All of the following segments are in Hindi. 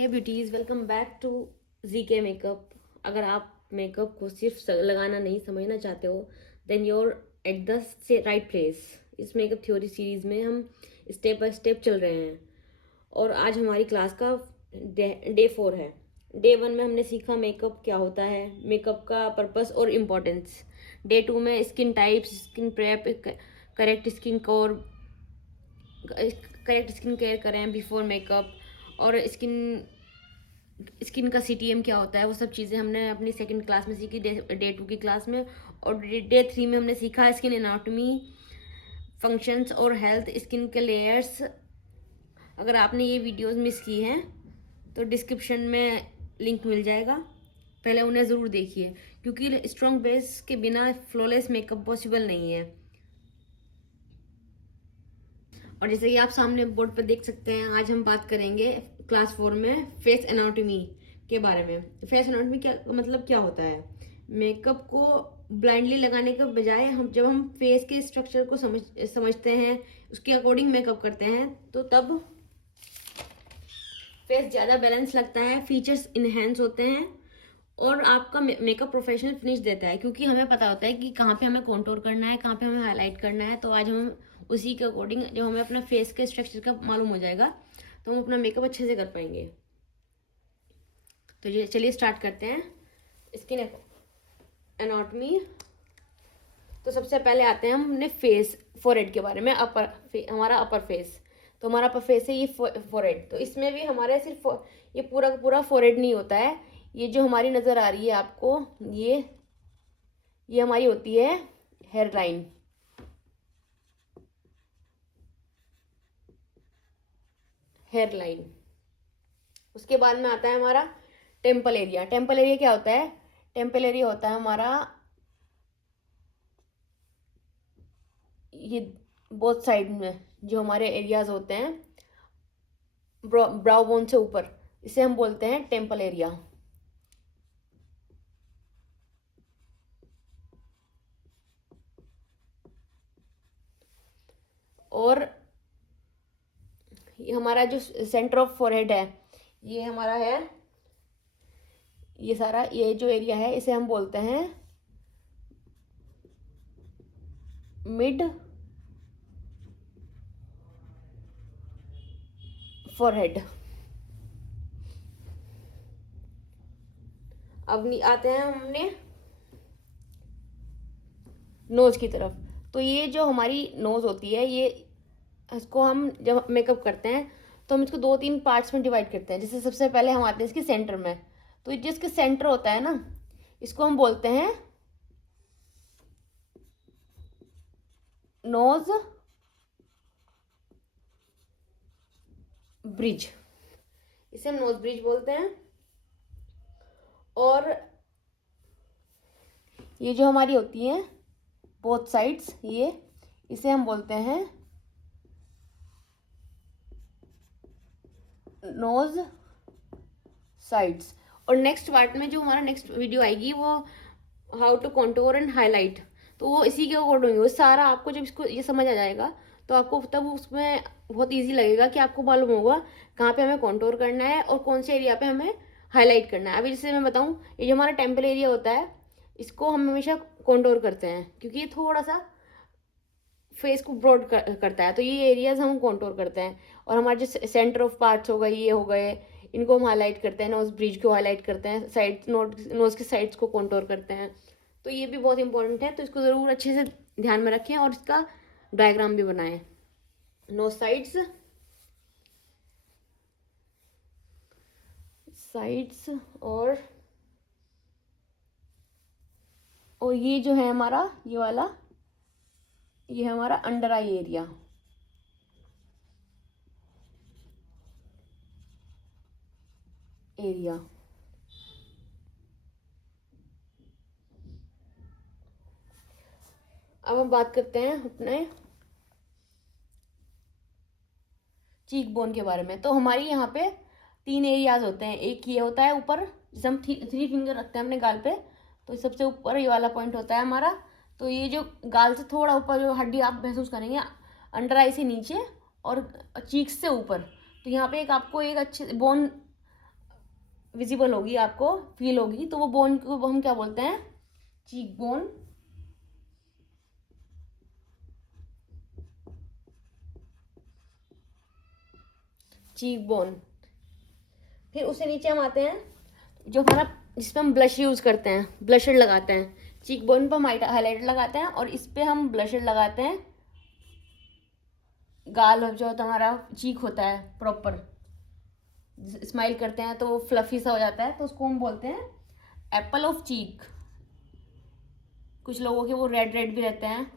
Hey beauties, welcome back to ZK makeup. अगर आप मेकअप को सिर्फ लगाना नहीं समझना चाहते हो then you're at the right place. इस मेकअप थ्योरी सीरीज़ में हम स्टेप बाय स्टेप चल रहे हैं और आज हमारी क्लास का डे 4 है। डे 1 में हमने सीखा मेकअप क्या होता है, मेकअप का पर्पस और इम्पोर्टेंस। डे 2 में skin types, skin prep, correct skin core, correct skin care करें बिफोर मेकअप, और स्किन का CTM क्या होता है, वो सब चीज़ें हमने अपनी सेकंड क्लास में सीखी, डे 2 की क्लास में। और डे 3 में हमने सीखा स्किन एनाटॉमी, फंक्शंस और हेल्थ, स्किन के लेयर्स। अगर आपने ये वीडियोस मिस की हैं तो डिस्क्रिप्शन में लिंक मिल जाएगा, पहले उन्हें ज़रूर देखिए क्योंकि स्ट्रॉन्ग बेस के बिना फ्लॉलेस मेकअप पॉसिबल नहीं है। और जैसे कि आप सामने बोर्ड पर देख सकते हैं, आज हम बात करेंगे क्लास 4 में फेस एनाटॉमी के बारे में। फेस एनाटॉमी क्या होता है। मेकअप को ब्लाइंडली लगाने के बजाय जब हम फेस के स्ट्रक्चर को समझते हैं, उसके अकॉर्डिंग मेकअप करते हैं, तो तब फेस ज़्यादा बैलेंस लगता है, फीचर्स इन्हेंस होते हैं और आपका मेकअप प्रोफेशनल फिनिश देता है, क्योंकि हमें पता होता है कि कहाँ पे हमें कॉन्टोर करना है, कहाँ पे हमें हाईलाइट करना है। तो आज हम उसी के अकॉर्डिंग, जब हमें अपना फेस के स्ट्रक्चर का मालूम हो जाएगा तो हम अपना मेकअप अच्छे से कर पाएंगे। तो ये चलिए स्टार्ट करते हैं स्किन एनाटॉमी। तो सबसे पहले आते हैं हमने फेस फोरहेड के बारे में। हमारा अपर फेस, तो हमारा अपर फेस है ये फोरहेड। तो इसमें भी हमारे सिर्फ ये पूरा का पूरा फोरहेड नहीं होता है। ये जो हमारी नज़र आ रही है आपको, ये हमारी होती है हेयर लाइन। Hair line. उसके बाद में आता है हमारा टेम्पल एरिया। टेम्पल एरिया क्या होता है? टेम्पल एरिया होता है हमारा ये बोथ साइड में जो हमारे एरियाज होते हैं ब्राउ बोन से ऊपर, इसे हम बोलते हैं टेम्पल एरिया। और ये हमारा जो सेंटर ऑफ फोरहेड है, ये हमारा है, ये सारा ये जो एरिया है इसे हम बोलते हैं मिड फोरहेड। अब आते हैं हमने नोज की तरफ। तो ये जो हमारी नोज होती है, ये इसको हम जब मेकअप करते हैं तो हम इसको 2-3 पार्ट्स में डिवाइड करते हैं। जैसे सबसे पहले हम आते हैं इसके सेंटर में। तो जिसके सेंटर होता है ना, इसको हम बोलते हैं नोज ब्रिज। इसे हम नोज ब्रिज बोलते हैं। और ये जो हमारी होती है बोथ साइड्स, ये इसे हम बोलते हैं नोज साइड्स। और नेक्स्ट पार्ट में जो हमारा नेक्स्ट वीडियो आएगी वो how to contour and highlight, तो वो इसी के अकॉर्डिंग होगी। वो सारा आपको जब इसको ये समझ आ जाएगा तो आपको तब उसमें बहुत इजी लगेगा कि आपको मालूम होगा कहाँ पे हमें कॉन्टोर करना है और कौन से एरिया पे हमें हाईलाइट करना है। अभी जैसे मैं बताऊँ, ये जो हमारा टेम्पल एरिया होता है इसको हम हमेशा कॉन्टोर करते हैं क्योंकि ये थोड़ा सा फेस को ब्रॉड करता है, तो ये एरियाज हम कॉन्टोर करते हैं। और हमारे जो सेंटर ऑफ पार्ट्स हो गए, ये हो गए, इनको हम हाईलाइट करते हैं, नोज ब्रिज को हाईलाइट करते हैं, साइड नोज के साइड्स को कॉन्टोर करते हैं। तो ये भी बहुत इंपॉर्टेंट है, तो इसको ज़रूर अच्छे से ध्यान में रखें और इसका डायग्राम भी बनाएं। नोज साइड्स, साइड्स और ये जो है हमारा ये वाला, ये है हमारा अंडर आई एरिया। अब हम बात करते हैं अपने चीक बोन के बारे में। तो हमारी यहाँ पे 3 एरियाज होते हैं। एक ये होता है ऊपर, जैसे हम 3 फिंगर रखते हैं अपने गाल पे, तो सबसे ऊपर ये वाला पॉइंट होता है हमारा। तो ये जो गाल से थोड़ा ऊपर जो हड्डी आप महसूस करेंगे अंडर आई से नीचे और चीक्स से ऊपर, तो यहाँ पे एक आपको एक अच्छे बोन विजिबल होगी, आपको फील होगी, तो वो बोन को हम क्या बोलते हैं, चीक बोन। Cheek bone. फिर उससे नीचे हम आते हैं, जो हमारा जिसपे हम ब्लश यूज करते हैं, ब्लशर लगाते हैं, चीक बोन पर हम हाईलाइटर लगाते हैं, और इस पे हम ब्लशर लगाते हैं। गाल जो हमारा चीक होता है प्रॉपर, स्माइल करते हैं तो वो फ्लफी सा हो जाता है, तो उसको हम बोलते हैं एप्पल ऑफ चीक। कुछ लोगों के वो रेड रेड भी रहते हैं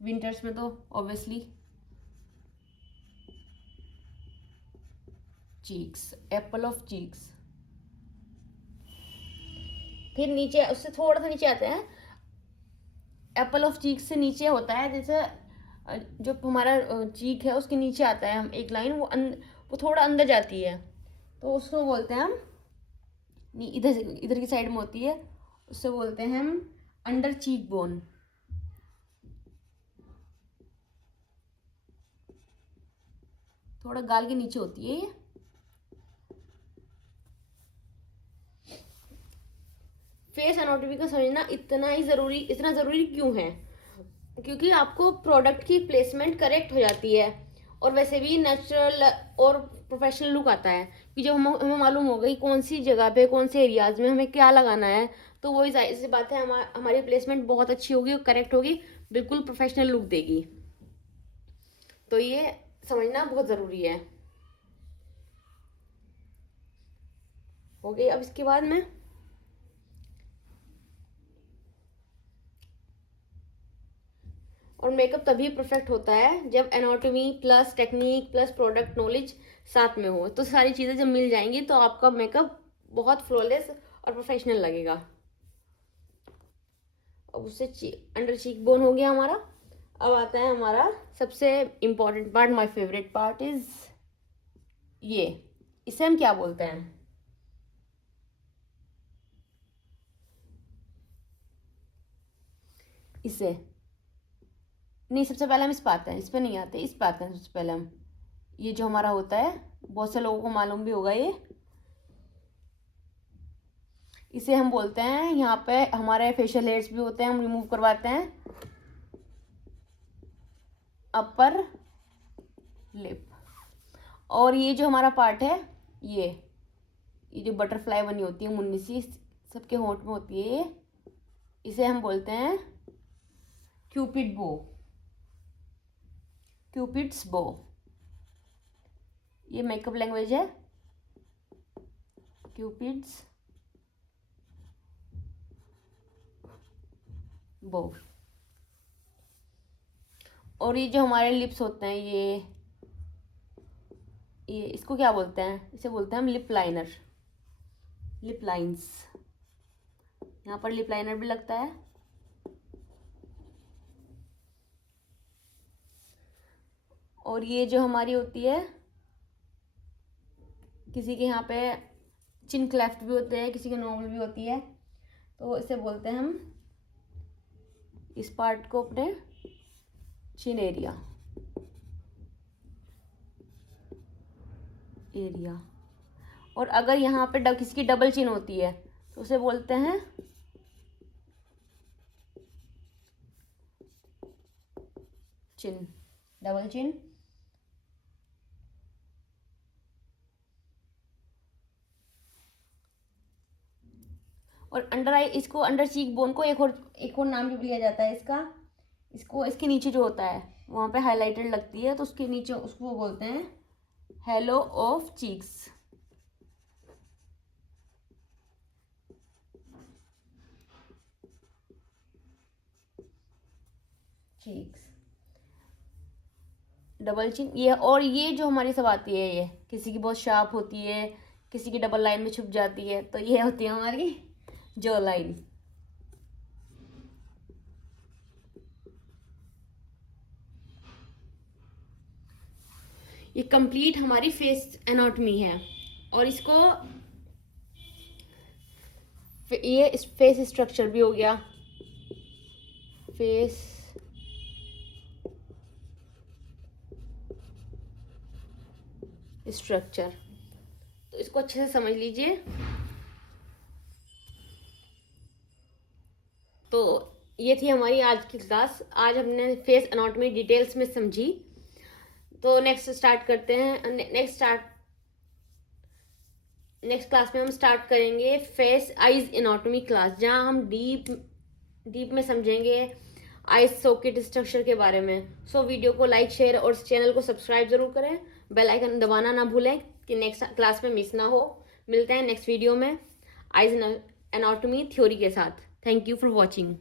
विंटर्स में, तो obviously cheeks, Apple of cheeks. फिर नीचे, उससे थोड़ा सा नीचे आते हैं, एप्पल ऑफ चीक्स से नीचे होता है, जैसे जो हमारा चीक है उसके नीचे आता है हम एक लाइन, वो थोड़ा अंदर जाती है, तो उसको बोलते हैं हम, इधर इधर की साइड में होती है, उससे बोलते हैं हम अंडर चीक बोन। थोड़ा गाल के नीचे होती है ये। फेस एनाटॉमी का समझना इतना ज़रूरी क्यों है, क्योंकि आपको प्रोडक्ट की प्लेसमेंट करेक्ट हो जाती है, और वैसे भी नेचुरल और प्रोफेशनल लुक आता है, कि जब हमें मालूम होगा कि कौन सी जगह पे, कौन से एरियाज में हमें क्या लगाना है, तो वही जाहिर सी बात है, हमारी प्लेसमेंट बहुत अच्छी होगी और करेक्ट होगी, बिल्कुल प्रोफेशनल लुक देगी। तो ये समझना बहुत ज़रूरी है। हो गई। अब इसके बाद में और मेकअप तभी परफेक्ट होता है जब anatomy plus technique plus product knowledge साथ में हो, तो सारी चीज़ें जब मिल जाएंगी तो आपका मेकअप बहुत फ्लॉलेस और प्रोफेशनल लगेगा। अब उससे अंडर चीक बोन हो गया हमारा। अब आता है हमारा सबसे important part, my favourite part is ये, इसे हम क्या बोलते हैं, इसे नहीं, सबसे पहले हम इस पे आते हैं, इस पे नहीं आते, इस पे आते हैं सबसे पहले हम। ये जो हमारा होता है, बहुत से लोगों को मालूम भी होगा ये, इसे हम बोलते हैं, यहाँ पे हमारे फेशियल हेयर्स भी होते हैं, हम रिमूव करवाते हैं, अपर लिप। और ये जो हमारा पार्ट है, ये जो बटरफ्लाई बनी होती है मुन्नी सी, सबके होंठ में होती है ये, इसे हम बोलते हैं क्यूपिड बो, क्यूपिड्स बो। ये मेकअप लैंग्वेज है, क्यूपिड्स बो। और ये जो हमारे लिप्स होते हैं, ये इसको क्या बोलते हैं, इसे बोलते हैं हम लिप लाइनर, लिप लाइंस। यहाँ पर लिप लाइनर भी लगता है। और ये जो हमारी होती है, किसी के यहाँ पे चिन क्लेफ्ट भी होते हैं, किसी के नॉर्मल भी होती है, तो इसे बोलते हैं हम, इस पार्ट को अपने चिन एरिया, और अगर यहाँ पे किसी की डबल चिन होती है तो उसे बोलते हैं चिन, डबल चिन। और अंडर आई, इसको अंडर चीक बोन को एक और नाम भी लिया जाता है इसका, इसको इसके नीचे जो होता है वहाँ पे हाइलाइटर लगती है, तो उसके नीचे उसको बोलते हैं hello of cheeks, cheeks, double chin ये। और ये जो हमारी सब आती है, ये किसी की बहुत शार्प होती है, किसी की डबल लाइन में छुप जाती है, तो ये होती है हमारी जो लाइन। ये कंप्लीट हमारी फेस एनाटॉमी है। और इसको ये फेस स्ट्रक्चर भी हो गया, फेस स्ट्रक्चर। तो इसको अच्छे से समझ लीजिए। तो ये थी हमारी आज की क्लास। आज हमने फेस एनाटॉमी डिटेल्स में समझी। तो नेक्स्ट स्टार्ट करते हैं। नेक्स्ट क्लास में हम स्टार्ट करेंगे फेस आइज एनाटॉमी क्लास, जहाँ हम डीप में समझेंगे आइज सॉकेट स्ट्रक्चर के बारे में। सो वीडियो को लाइक, शेयर और चैनल को सब्सक्राइब जरूर करें। बेल आइकन दबाना ना भूलें कि नेक्स्ट क्लास में मिस ना हो। मिलते हैं नेक्स्ट वीडियो में आइज एनाटॉमी थ्योरी के साथ। Thank you for watching.